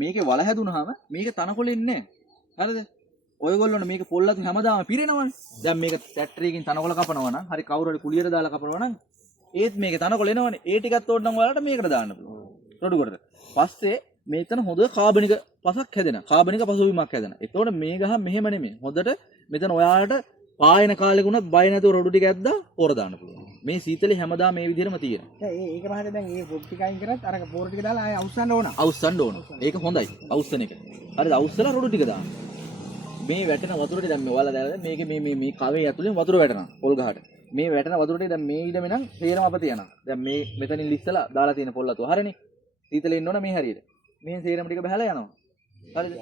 මේකේ වල හැදුනහම මේක තනකොළ ඉන්නේ නැහැ. හරිද? ඔයගොල්ලෝනේ මේක පොල්ලත් හැමදාම පිරෙනවනේ. දැන් මේක ට්‍රැක්ටරයකින් තනකොළ කපනවා නම් හරි කවුරු හරි කුලියට දාලා කපනවා නම් ඒත් මේකේ තනකොළ එනවනේ. ඒ ටිකත් ඕනනම් ඔයාලට මේකට දාන්න පුළුවන්. රොඩු කරට. පස්සේ මෙතන හොඳ කාබනික පසක් හැදෙනවා. කාබනික පසුබිමක් හැදෙනවා. ඒතකොට මේ ගහ මෙහෙම නෙමෙයි. හොඳට මෙතන ඔයාලට පායන කාලෙක උනත් බය නැතුව රොඩු ටික ඇද්දා පොර දාන්න පුළුවන්. මේ සීතලේ හැමදාම මේ විදිහටම තියෙනවා. ඒක මහත්තයා දැන් මේ පොත් ටික අයින් කරත් අර පොර ටික දාලා ආයෙ අවුස්සන්න ඕන. අවුස්සන්න ඕන. ඒක හොඳයි. අවුස්සන එක. හරිද? අවුස්සලා රොඩු ටික දාන්න. මේ වැටෙන වතුර ටික දැන් මේ ඔයාලා දැනගන්න මේකේ මේ කවේ ඇතුලෙන් වතුර වැටෙනවා පොල් ගහට. මේ වැටෙන වතුර ටික දැන් මේ ඉඩම නම් තේරම අප තියනවා. දැන් මේ මෙතනින් ඉස්සලා දාලා තියෙන පොල් අතු. හරිනේ. සීතලේ ඉන්න ඕන මේ හරියට. මෙහෙන් සේරම ටික බහලා යනවා. හරිද?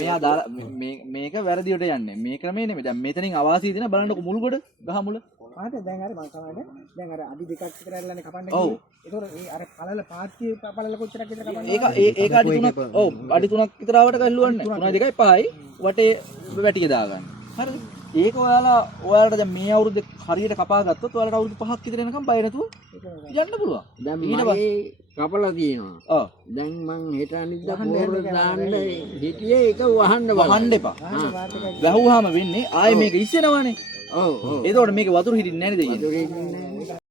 මෙයා දාලා මේක වැරදියට යන්නේ. මේ ක්‍රමේ නෙමෙයි. දැන් මෙතනින් අවාසිය දෙන බලන්නකො මුල් කොට ගහ මුල. මහත්තයා දැන් අර මම කවන්නේ දැන් අර අඩි දෙකක් විතර ඇල්ලන්නේ කපන්න කිව්වේ. ඒතකොට මේ අර පළල පාත්තිය පළල කොච්චරක් විතර කපන්නේ? ඒක අඩි 3ක්. ඔව් අඩි 3ක් විතර ආවට ගහලුවන්නේ. 3යි 2යි 5යි වටේ වැටිය දාගන්න. හරිද? ඒක ඔයාලට දැන් මේ අවුරුද්දේ හරියට කපා ගත්තොත් ඔයාලට අවුරුදු 5ක් විතර එනකම් බය නැතුව යන්න පුළුවන්. දැන් මගේ කපලා තියෙනවා. ඔව්. දැන් මං හෙට අනිද්දා පොර දාන්න හිටියේ ඒක වහන්න එපා. වැහුවාම වෙන්නේ ආයේ මේක ඉස්සෙනවානේ. ඔව් ඔව්. එතකොට මේක වතුර හිටින්නේ නැහැ නේද? වතුර හිටින්නේ නැහැ.